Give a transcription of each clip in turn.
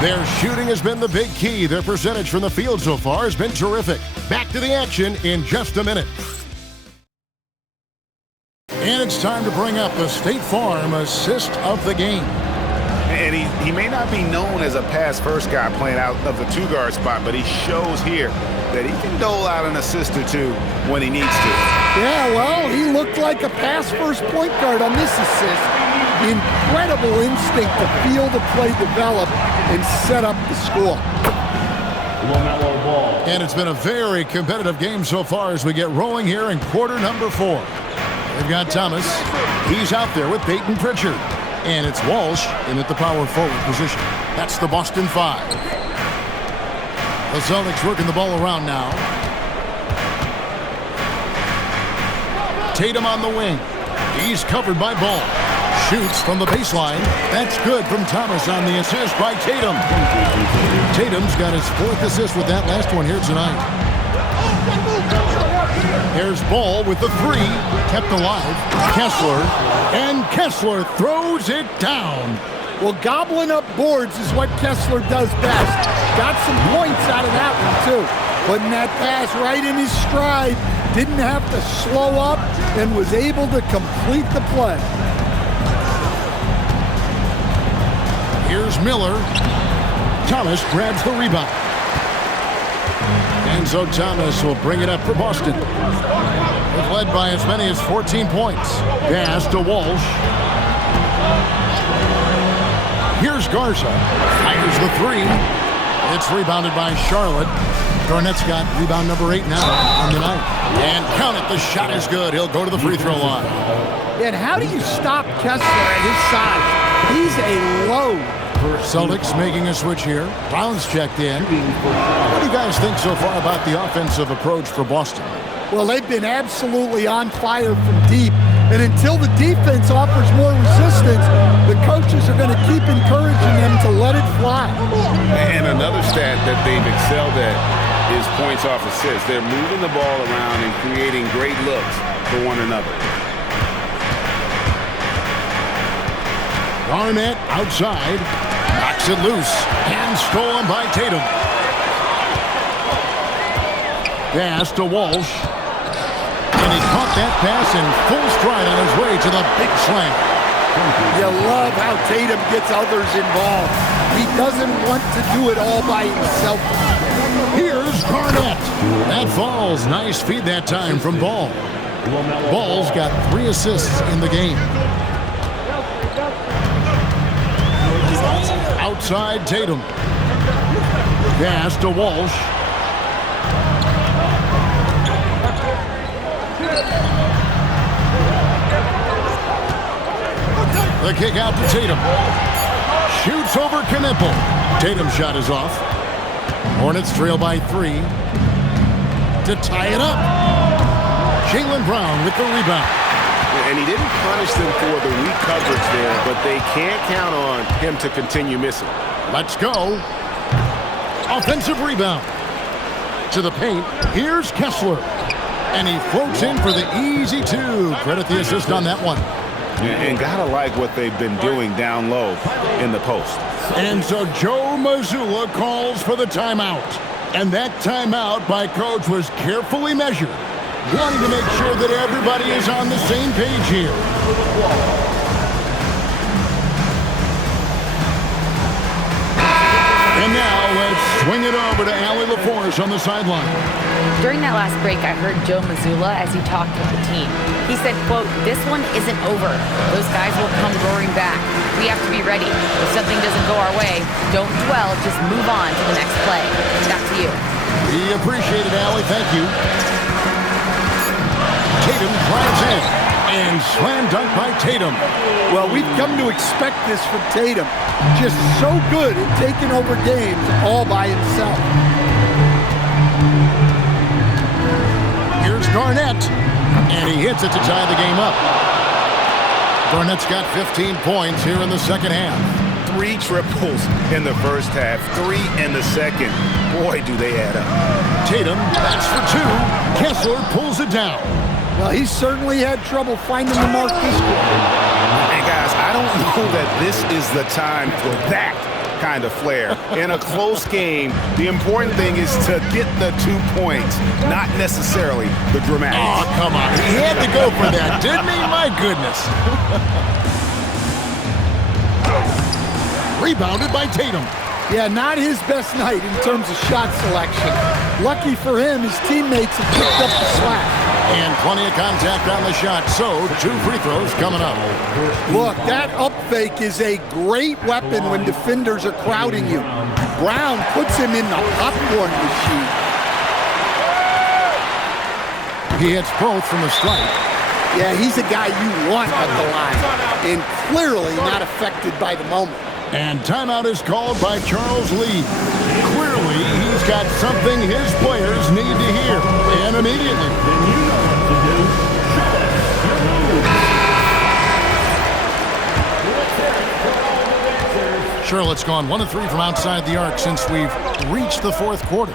Their shooting has been the big key. Their percentage from the field so far has been terrific. Back to the action in just a minute. And it's time to bring up the State Farm assist of the game. And he may not be known as a pass-first guy playing out of the two-guard spot, but he shows here that he can dole out an assist or two when he needs to. Yeah, well, he looked like a pass-first point guard on this assist. Incredible instinct to feel the play develop and set up the score. And it's been a very competitive game so far as we get rolling here in quarter number 4. They've got Thomas. He's out there with Peyton Pritchard. And it's Walsh in at the power forward position. That's the Boston 5. The Celtics working the ball around now. Tatum on the wing. He's covered by Ball. Shoots from the baseline. That's good from Thomas on the assist by Tatum. Tatum's got his 4th assist with that last one here tonight. There's Ball with the 3. Kept alive. Kessler. And Kessler throws it down. Well, gobbling up boards is what Kessler does best. Got some points out of that one, too. Putting that pass right in his stride. Didn't have to slow up and was able to complete the play. Here's Miller. Thomas grabs the rebound. And so Thomas will bring it up for Boston. They've led by as many as 14 points. Pass to Walsh. Here's Garza. Fires the 3. It's rebounded by Charlotte. Garnett's got rebound number 8 now on the night. And count it, the shot is good. He'll go to the free throw line. And how do you stop Kessler at his size? He's a load. Celtics making a switch here. Brown's checked in. What do you guys think so far about the offensive approach for Boston? Well, they've been absolutely on fire from deep. And until the defense offers more resistance, the coaches are going to keep encouraging them to let it fly. And another stat that they've excelled at is points off assists. They're moving the ball around and creating great looks for one another. Garnett outside. Knocks it loose. And stolen by Tatum. Pass to Walsh. And he caught that pass in full stride on his way to the big slam. You love how Tatum gets others involved. He doesn't want to do it all by himself. Here's Garnett. That falls. Nice feed that time from Ball. Ball's got 3 assists in the game. Outside Tatum. Pass to Walsh. The kick out to Tatum. Shoots over Knippel. Tatum's shot is off. Hornets trail by 3. To tie it up. Jaylen Brown with the rebound. And he didn't punish them for the weak coverage there, but they can't count on him to continue missing. Let's go. Offensive rebound. To the paint. Here's Kessler. And he floats in for the easy 2. Credit the assist on that one. And gotta like what they've been doing down low in the post. And so Joe Mazzulla calls for the timeout. And that timeout by coach was carefully measured, wanting to make sure that everybody is on the same page here. And now let's swing it over to Allie LaForce on the sideline. During that last break, I heard Joe Mazzulla as he talked with the team. He said, quote, "This one isn't over. Those guys will come roaring back. We have to be ready. If something doesn't go our way, don't dwell, just move on to the next play." Back to you. We appreciate it, Allie. Thank you. Tatum drives in. And slam dunk by Tatum. Well, we've come to expect this from Tatum. Just so good at taking over games all by himself. Here's Garnett. And he hits it to tie the game up. Garnett's got 15 points here in the second half. 3 triples in the first half, 3 in the second. Boy, do they add up. Tatum, that's for 2. Kessler pulls it down. Well, he certainly had trouble finding the mark this quarter. And guys, I don't know that this is the time for that kind of flair. In a close game, the important thing is to get the 2 points, not necessarily the dramatics. Oh, come on. He had to go for that, didn't he? My goodness. Rebounded by Tatum. Yeah, not his best night in terms of shot selection. Lucky for him, his teammates have picked up the slack. And plenty of contact on the shot, so 2 free throws coming up. Look, that up fake is a great weapon when defenders are crowding you. Brown puts him in the popcorn machine. He hits both from the stripe. Yeah, he's a guy you want at the line, and clearly not affected by the moment. And timeout is called by Charles Lee. Clearly, he's got something his players need to hear, and immediately. Charlotte's gone 1 of 3 from outside the arc since we've reached the 4th quarter.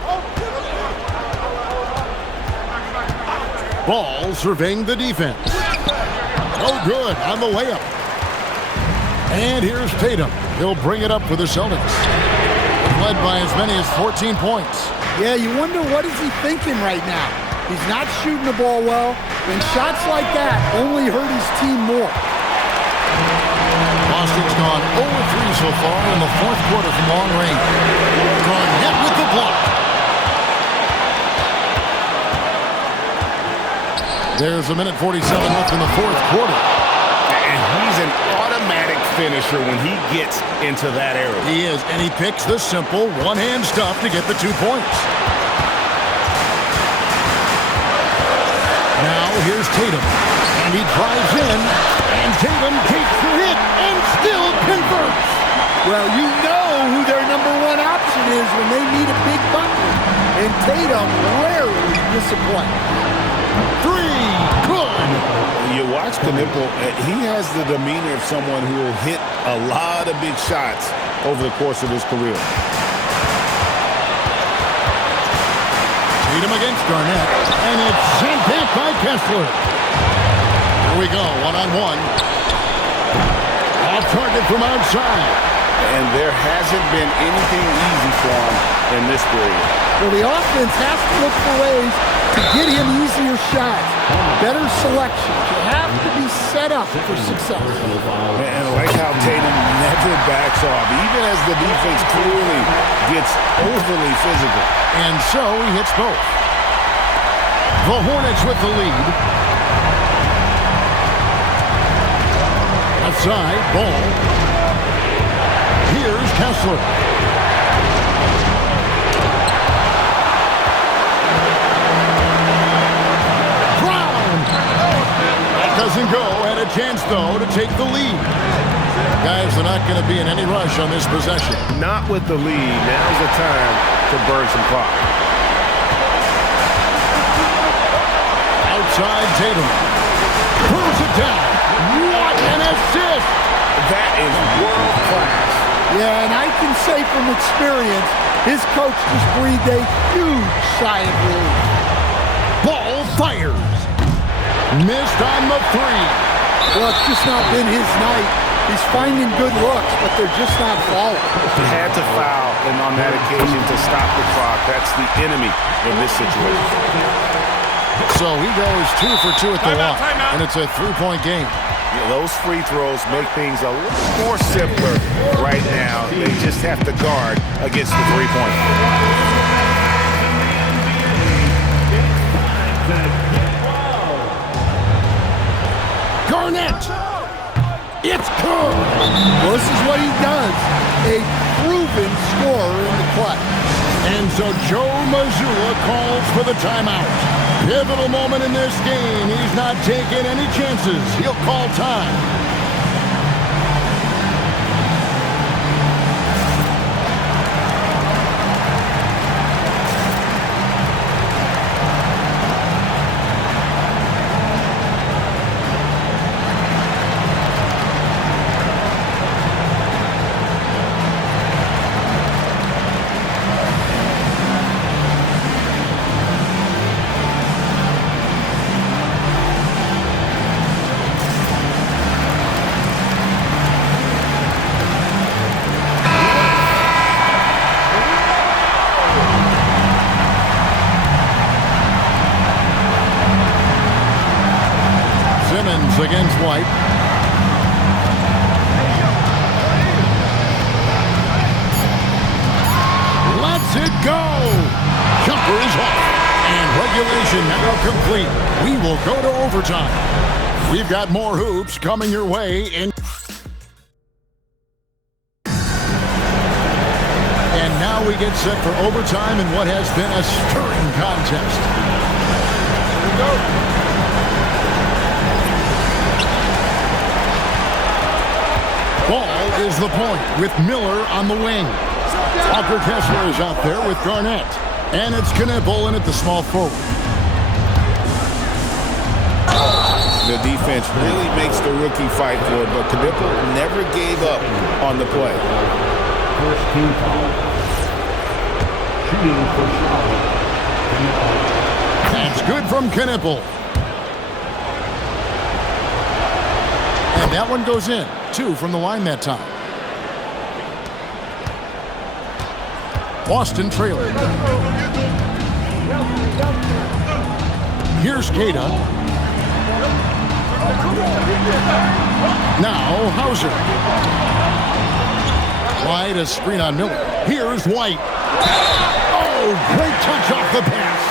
Ball surveying the defense. Oh, good on the layup. And here's Tatum. He'll bring it up for the Celtics. Led by as many as 14 points. Yeah, you wonder what is he thinking right now. He's not shooting the ball well, and shots like that only hurt his team more. Boston's gone 0-3 so far in the 4th quarter from long range. Drawing hit with the block. There's a minute 47 left in the 4th quarter. And he's an automatic finisher when he gets into that area. He is, and he picks the simple one-hand stuff to get the 2 points. Now here's Tatum, and he drives in, and Tatum takes the hit and still converts. Well, you know who their #1 option is when they need a big bucket, and Tatum rarely disappoints. 3, good. You watch Knipple, he has the demeanor of someone who will hit a lot of big shots over the course of his career. Tatum against Garnett, and it's sent back by Kessler. Here we go, one-on-one. Off target from outside. And there hasn't been anything easy for him in this period. Well, the offense has to look for ways to get him easier shots, better selection. You have to be set up for success. And I like how Tatum never backs off, even as the defense clearly gets overly physical. And so he hits both. The Hornets with the lead. Outside, ball. Here's Kessler. Doesn't go. Had a chance, though, to take the lead. Guys are not going to be in any rush on this possession. Not with the lead. Now's the time to burn some clock. Outside Tatum. Pulls it down. What an assist! That is world class. Yeah, and I can say from experience, his coach just breathed a huge sigh of relief. Ball fires. Missed on the 3. Well, it's just not been his night. He's finding good looks, but they're just not falling. He had to foul, and on that occasion to stop the clock. That's the enemy in this situation. So he goes 2 for 2 at the line, and it's a 3-point game. Yeah, those free throws make things a little more simpler right now. They just have to guard against the 3-point. Garnett! It's good! Well, this is what he does. A proven scorer in the clutch. And so Joe Mazzulla calls for the timeout. Pivotal moment in this game. He's not taking any chances. He'll call time. complete. We will go to overtime. We've got more hoops coming your way in. And now we get set for overtime in what has been a stirring contest. Here we go. Ball is the point with Miller on the wing. Walker Kessler is out there with Garnett. And it's Knipple in at the small forward. The defense really makes the rookie fight for it, but Knipple never gave up on the play. First team foul. Shooting for Charlotte. That's good from Knipple. And that one goes in. 2 from the line that time. Boston trailing. Here's Keita. Now Hauser. Wide, a screen on Miller. Here's White. Oh, great touch off the pass.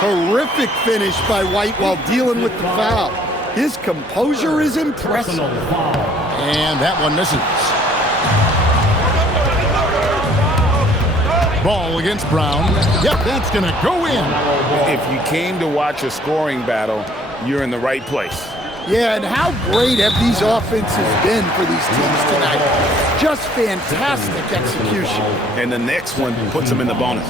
Terrific finish by White while dealing with the foul. His composure is impressive. And that one misses. Ball against Brown. Yep, that's going to go in. If you came to watch a scoring battle, you're in the right place. Yeah, and how great have these offenses been for these teams tonight? Just fantastic execution. And the next one puts them in the bonus.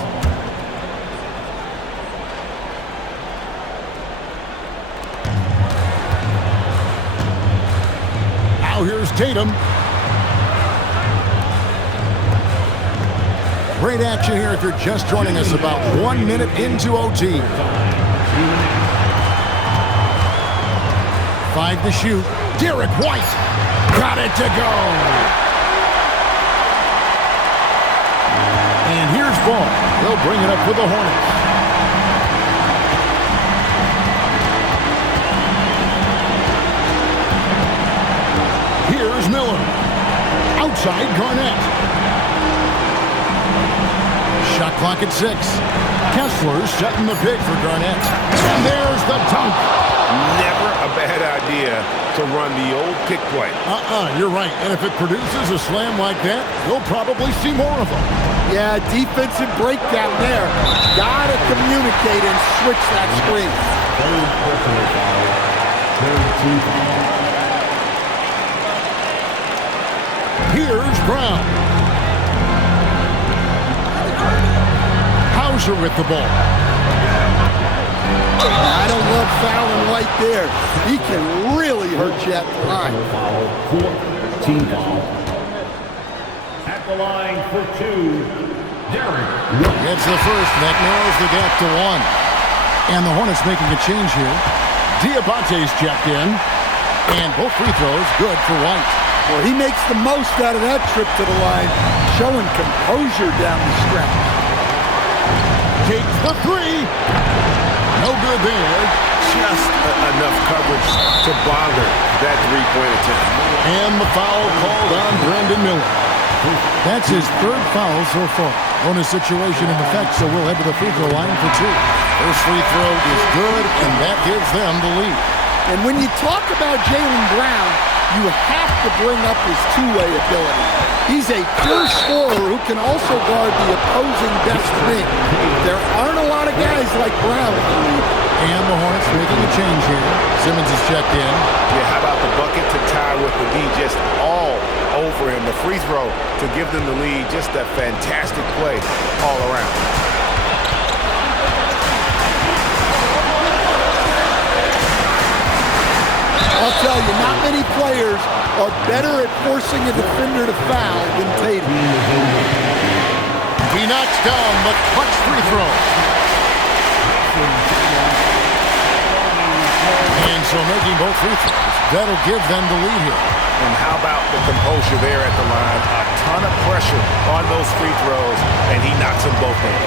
Now here's Tatum. Great action here if you're just joining us, about 1 minute into OT. 5 to shoot. Derek White got it to go. And here's Ball. They'll bring it up for the Hornets. Here's Miller. Outside Garnett. Shot clock at 6. Kessler setting the pick for Garnett. And there's the dunk. Never a bad idea to run the old pick play. You're right. And if it produces a slam like that, you'll probably see more of them. Yeah, defensive breakdown there. Gotta communicate and switch that screen. Third personal foul. Third team foul. Here's Brown. Hauser with the ball. I don't love fouling White there. He can really hurt you at the line. Fourth team foul. At the line for 2, Derek. Gets the first. That narrows the gap to 1. And the Hornets making a change here. Diabate's checked in. And both free throws good for White. Well, he makes the most out of that trip to the line, showing composure down the stretch. Takes the 3. No good there. Just enough coverage to bother that three-point attempt. And the foul called on Brandon Miller. That's his 3rd foul so far. Bonus situation in effect, so we'll head to the free throw line for 2. First free throw is good, and that gives them the lead. And when you talk about Jaylen Brown, you have to bring up his two-way ability. He's a pure scorer who can also guard the opposing best wing. There aren't a lot of guys like Brown in the league. And the Hornets making a change here. Simmons is checked in. Yeah, how about the bucket to tie with the lead just all over him. The free throw to give them the lead. Just a fantastic play all around. I'll tell you, not many players are better at forcing a defender to foul than Tatum. He knocks down the clutch free throw. And so making both free throws, that'll give them the lead here. And how about the composure there at the line? A ton of pressure on those free throws, and he knocks them both in.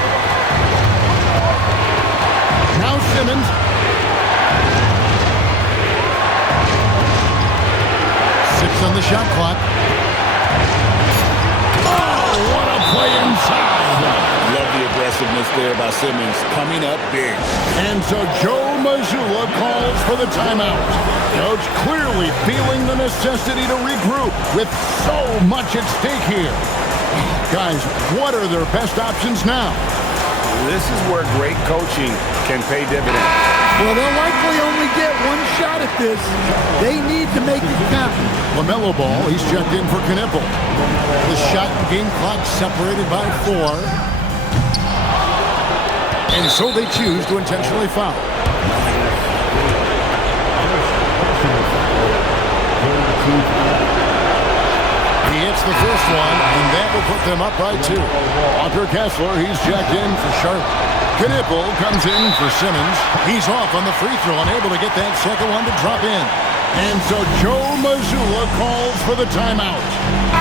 Now Simmons. On the shot clock. Oh, what a play inside. Love the aggressiveness defense there by Simmons coming up big. And so Joe Mazzulla calls for the timeout. Coach clearly feeling the necessity to regroup with so much at stake here. Guys, what are their best options now? This is where great coaching can pay dividends. Well, they'll likely only get one shot at this. They need to make it count. LaMelo Ball, he's checked in for Knipple. The shot and game clock separated by 4. And so they choose to intentionally foul. He hits the first one, and that will put them up by 2. Walker Kessler, he's checked in for Charlotte. Knipple comes in for Simmons. He's off on the free throw and able to get that second one to drop in. And so Joe Mazzulla calls for the timeout.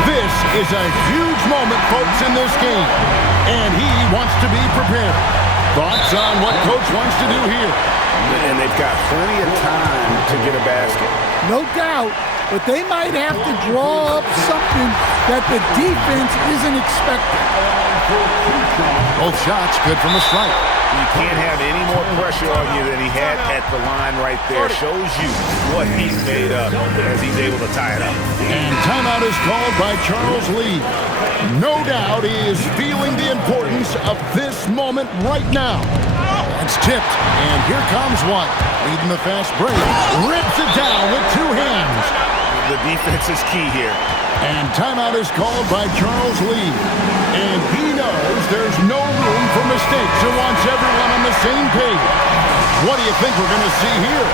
This is a huge moment, folks, in this game. And he wants to be prepared. Thoughts on what Coach wants to do here? And they've got plenty of time to get a basket. No doubt, but they might have to draw up something that the defense isn't expecting. Both shots good from the strike. You can't have any more pressure on you than he had at the line right there. Shows you what he's made of as he's able to tie it up. And timeout is called by Charles Lee. No doubt he is feeling the importance of this moment right now. It's tipped, and here comes one. Leading the fast break. Rips it down with 2 hands. The defense is key here. And timeout is called by Charles Lee. And he knows there's no room for mistakes and wants everyone on the same page. What do you think we're going to see here?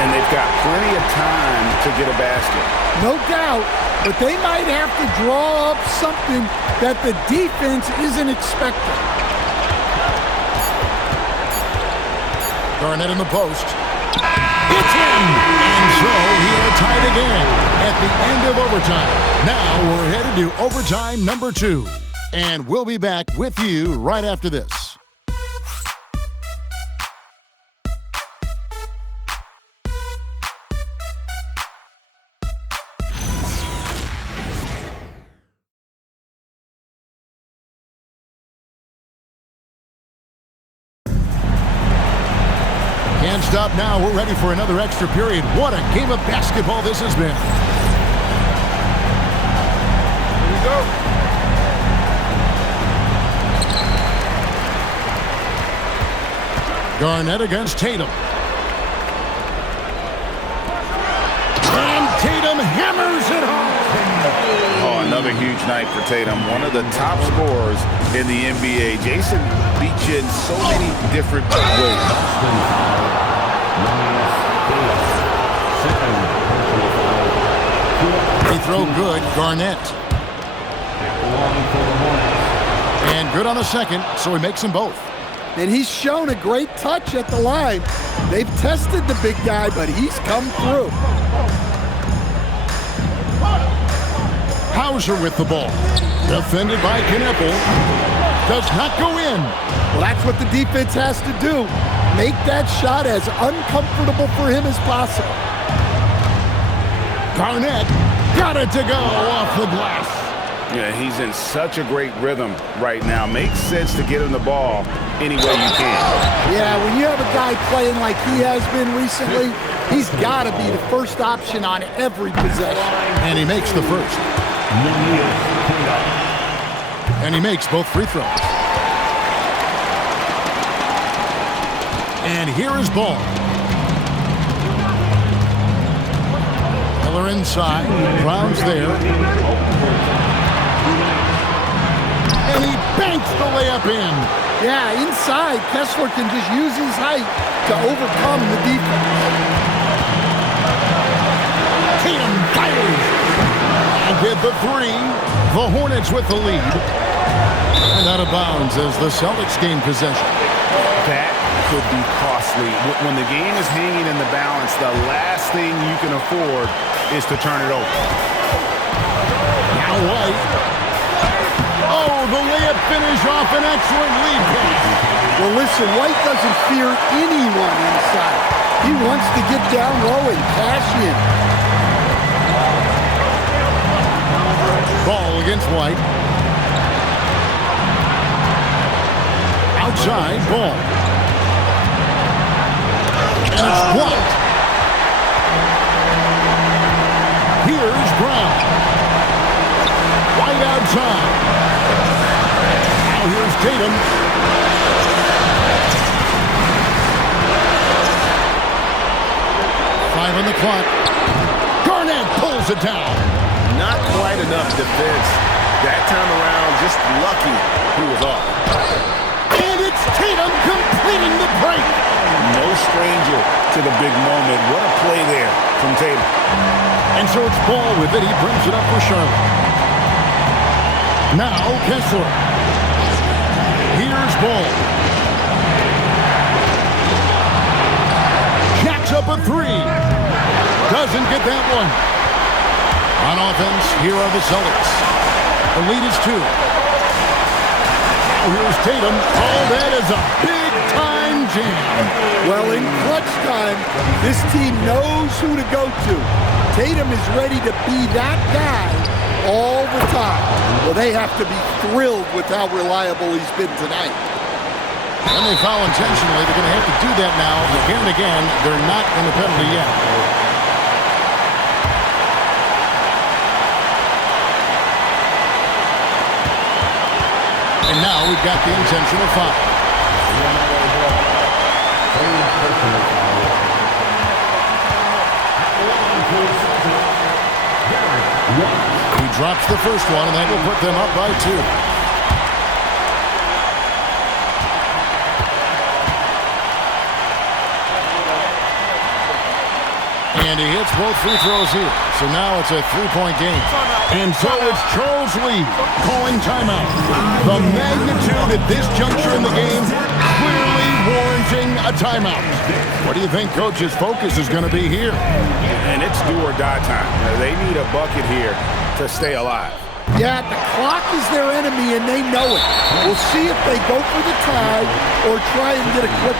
And they've got plenty of time to get a basket. No doubt, but they might have to draw up something that the defense isn't expecting. Garnett in the post. It's in! And so he are tied again at the end of overtime. Now we're headed to overtime number 2. And we'll be back with you right after this. Can't stop now. We're ready for another extra period. What a game of basketball this has been. Here we go. Garnett against Tatum. And Tatum hammers it home. Oh, another huge night for Tatum. One of the top scorers in the NBA. Jason beats you in so many different ways. Free throw good, Garnett. And good on the second, so he makes them both. And he's shown a great touch at the line. They've tested the big guy, but he's come through. Hauser with the ball. Defended by Knipple. Does not go in. Well, that's what the defense has to do. Make that shot as uncomfortable for him as possible. Garnett got it to go off the glass. Yeah, he's in such a great rhythm right now. Makes sense to get him the ball any way you can. Yeah, when you have a guy playing like he has been recently, he's got to be the first option on every possession. And he makes the first. And he makes both free throws. And here is Ball. Miller inside. Brown's there. And he banks the layup in. Yeah, inside, Kessler can just use his height to overcome the defense. Tatum fires. And with the 3, the Hornets with the lead. And out of bounds as the Celtics gain possession. That could be costly. When the game is hanging in the balance, the last thing you can afford is to turn it over. Now White. Oh, the layup finish off an excellent lead pass. Well, listen, White doesn't fear anyone inside. He wants to get down low and cash in. Ball against White. side ball. And it's blocked. Here's Brown. Wide outside. Now here's Tatum. Five on the clock. Garnett pulls it down. Not quite enough defense. That time around, just lucky he was off. And it's Tatum completing the break. No stranger to the big moment. What a play there from Tatum. And so it's Ball with it. He brings it up for Charlotte. Now Kessler. Here's Ball. Jacks up a three. Doesn't get that one. On offense, here are the Celtics. The lead is 2. Here's Tatum. Oh, that is a big-time jam. Well, in clutch time, this team knows who to go to. Tatum is ready to be that guy all the time. Well, they have to be thrilled with how reliable he's been tonight. And they foul intentionally. They're going to have to do that now. Again and again, they're not going to penalty yet. And now we've got the intentional foul. He drops the first one, and that will put them up by 2. And he hits both free throws here. So now it's a 3-point game. And so it's Charles Lee calling timeout. The magnitude at this juncture in the game clearly warranting a timeout. What do you think Coach's focus is going to be here? And it's do or die time. They need a bucket here to stay alive. Yeah, the clock is their enemy, and they know it. We'll see if they go for the tie or try and get a quick.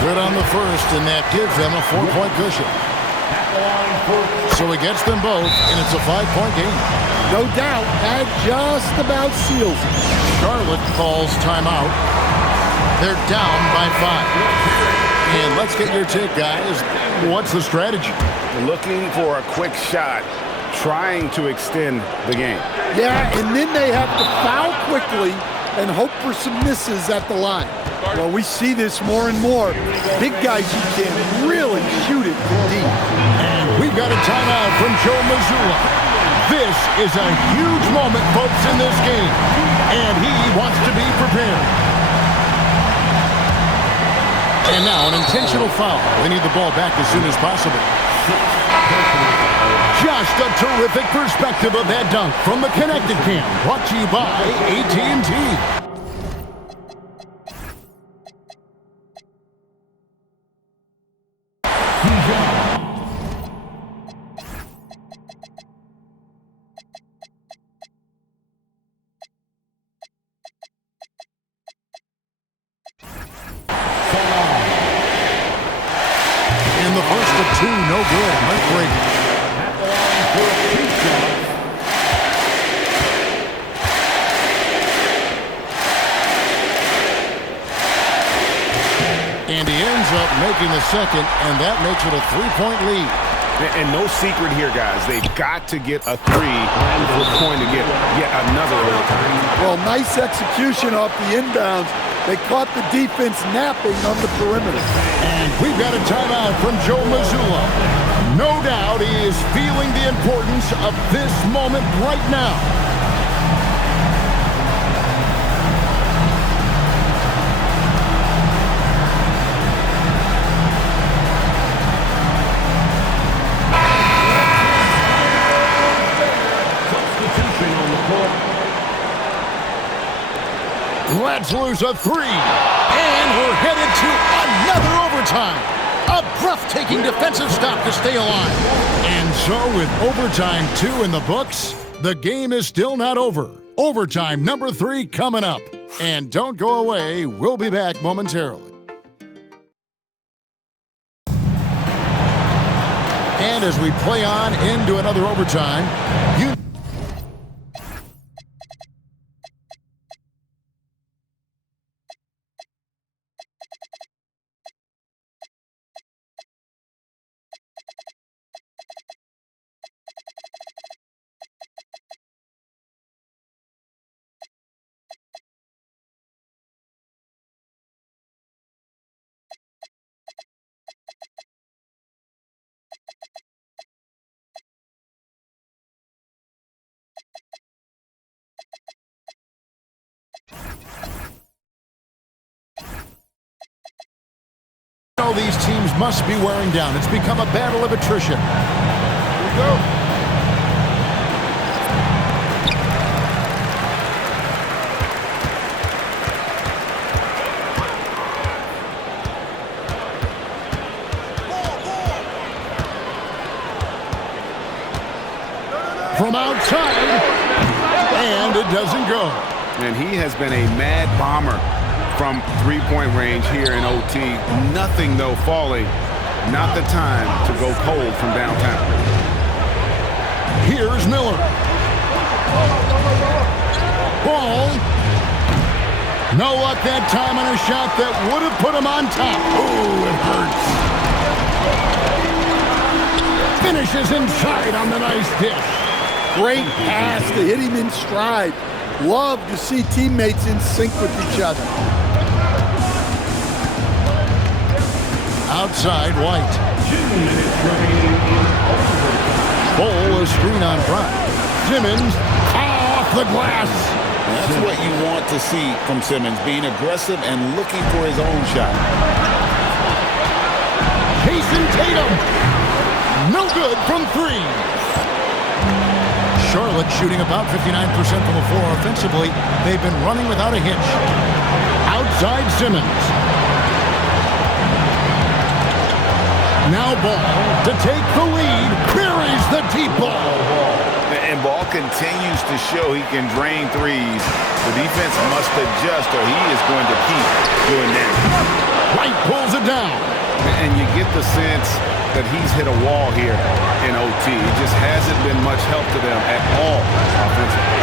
Good on the first, and that gives them a 4-point cushion. So he gets them both, and it's a 5-point game. No doubt, that just about seals it. Charlotte calls timeout. They're down by 5. And let's get your take, guys. What's the strategy? Looking for a quick shot, trying to extend the game. Yeah, and then they have to foul quickly and hope for some misses at the line. Well, we see this more and more. Big guys who can really shoot it from deep. And we've got a timeout from Joe Mazzulla. This is a huge moment, folks, in this game. And he wants to be prepared. And now an intentional foul. They need the ball back as soon as possible. Just a terrific perspective of that dunk from the Connected Cam. Brought to you by AT&T. And the first of 2, no good. Heartbreaking. And he ends up making the second, and that makes it a 3-point lead. And no secret here, guys. They've got to get a 3 if we're going to get yet another overtime. Well, nice execution off the inbounds. They caught the defense napping on the perimeter. And we've got a timeout from Joe Mazzulla. No doubt he is feeling the importance of this moment right now. Let's lose a 3. And we're headed to another overtime. A breathtaking defensive stop to stay alive. And so with overtime 2 in the books, the game is still not over. Overtime number 3 coming up. And don't go away. We'll be back momentarily. And as we play on into another overtime, of these teams must be wearing down. It's become a battle of attrition. Here we go. From outside, and it doesn't go. And he has been a mad bomber from three-point range here in OT. Nothing, though, falling. Not the time to go cold from downtown. Here's Miller. Ball. No luck that time on a shot that would have put him on top. Oh, it hurts. Finishes inside on the nice dish. Great pass to hit him in stride. Love to see teammates in sync with each other. Outside, White. Bowl a screen on Bryant. Simmons off the glass. That's what you want to see from Simmons, being aggressive and looking for his own shot. Jason Tatum. No good from three. Charlotte shooting about 59% from the floor offensively. They've been running without a hitch. Outside Simmons. Now Ball to take the lead. Buries the deep ball. And Ball continues to show he can drain threes. The defense must adjust or he is going to keep doing that. White pulls it down. And you get the sense that he's hit a wall here in OT. It just hasn't been much help to them at all offensively.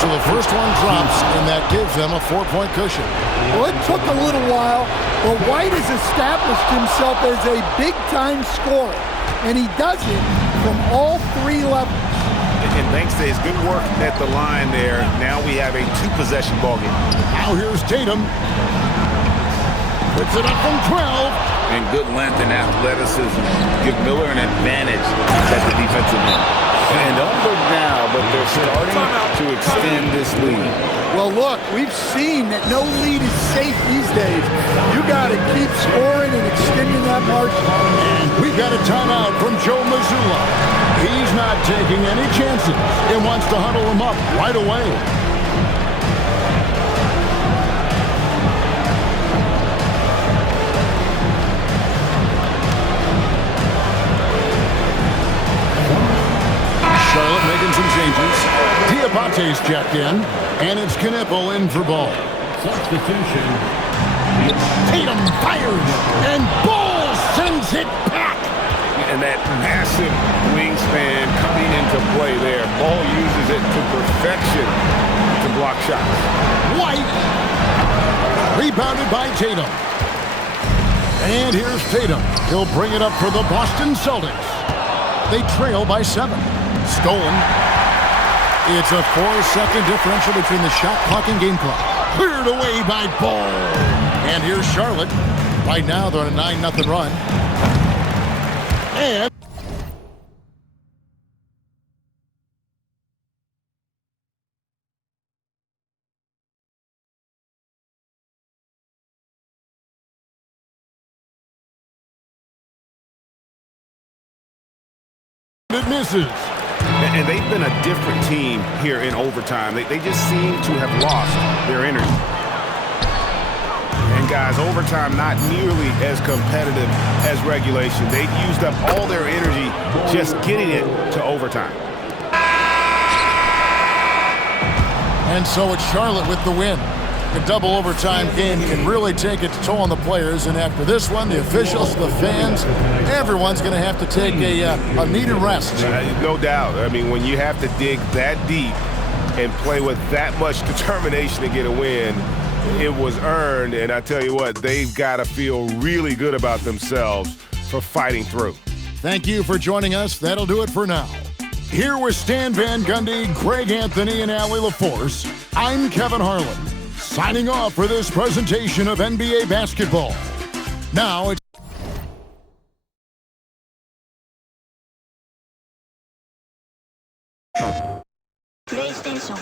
So the first one drops, and that gives them a 4-point cushion. Well, it took a little while, but White has established himself as a big-time scorer, and he does it from all three levels. And thanks to his good work at the line there, now we have a two-possession ballgame. Now here's Tatum. Puts it up from 12. And good length and athleticism give Miller an advantage at the defensive end. And don't look now, but they're starting to extend this lead. Well, look, we've seen that no lead is safe these days. You got to keep scoring and extending that margin. And we've got a timeout from Joe Mazzulla. He's not taking any chances and wants to huddle him up right away. Charlotte making some changes. Diabate's checked in, and it's Knipple in for Ball. Substitution. Tatum fires, and Ball sends it back. And that massive wingspan coming into play there. Ball uses it to perfection to block shots. White. Rebounded by Tatum. And here's Tatum. He'll bring it up for the Boston Celtics. They trail by 7. Stolen. It's a 4-second differential between the shot clock and game clock. Cleared away by Ball. And here's Charlotte. Right now they're on a 9-0 run. And it misses. And they've been a different team here in overtime. They just seem to have lost their energy. And guys, overtime not nearly as competitive as regulation. They've used up all their energy just getting it to overtime. And so it's Charlotte with the win. A double overtime game can really take its toll on the players, and after this one, the officials, the fans, everyone's going to have to take a needed rest. No doubt. I mean, when you have to dig that deep and play with that much determination to get a win, it was earned, and I tell you what, they've got to feel really good about themselves for fighting through. Thank you for joining us. That'll do it for now. Here with Stan Van Gundy, Greg Anthony, and Allie LaForce, I'm Kevin Harlan, signing off for this presentation of NBA basketball. Now it's PlayStation